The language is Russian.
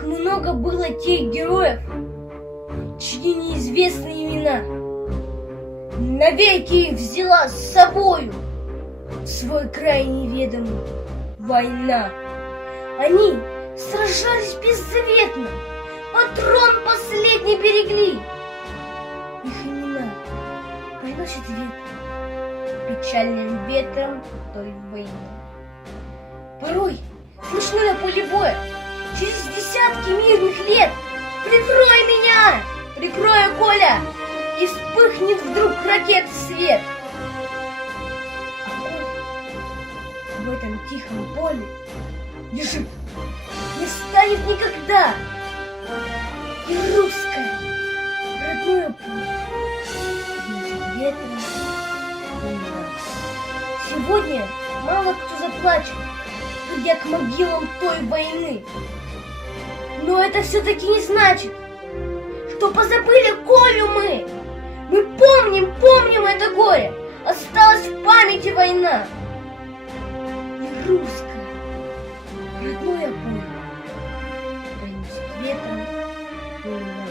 Как много было тех героев, чьи неизвестные имена навеки их взяла с собою в свой край неведомый война. Они сражались беззаветно, патрон последний берегли. Их имена приносят век печальным ветром той войны. Порой слышно на поле боя через десятки мирных лет: «Прикрой меня! Прикрой, Коля!» И вспыхнет вдруг ракеты свет. А Коля в этом тихом поле лежит, не станет никогда. И русское родное поле видит ветром война. Сегодня мало кто заплачет, придя к могилам той войны. Но это все-таки не значит, что позабыли Колю мы. Мы помним это горе. Осталась в памяти война. И русское родное поле принесет ветром война.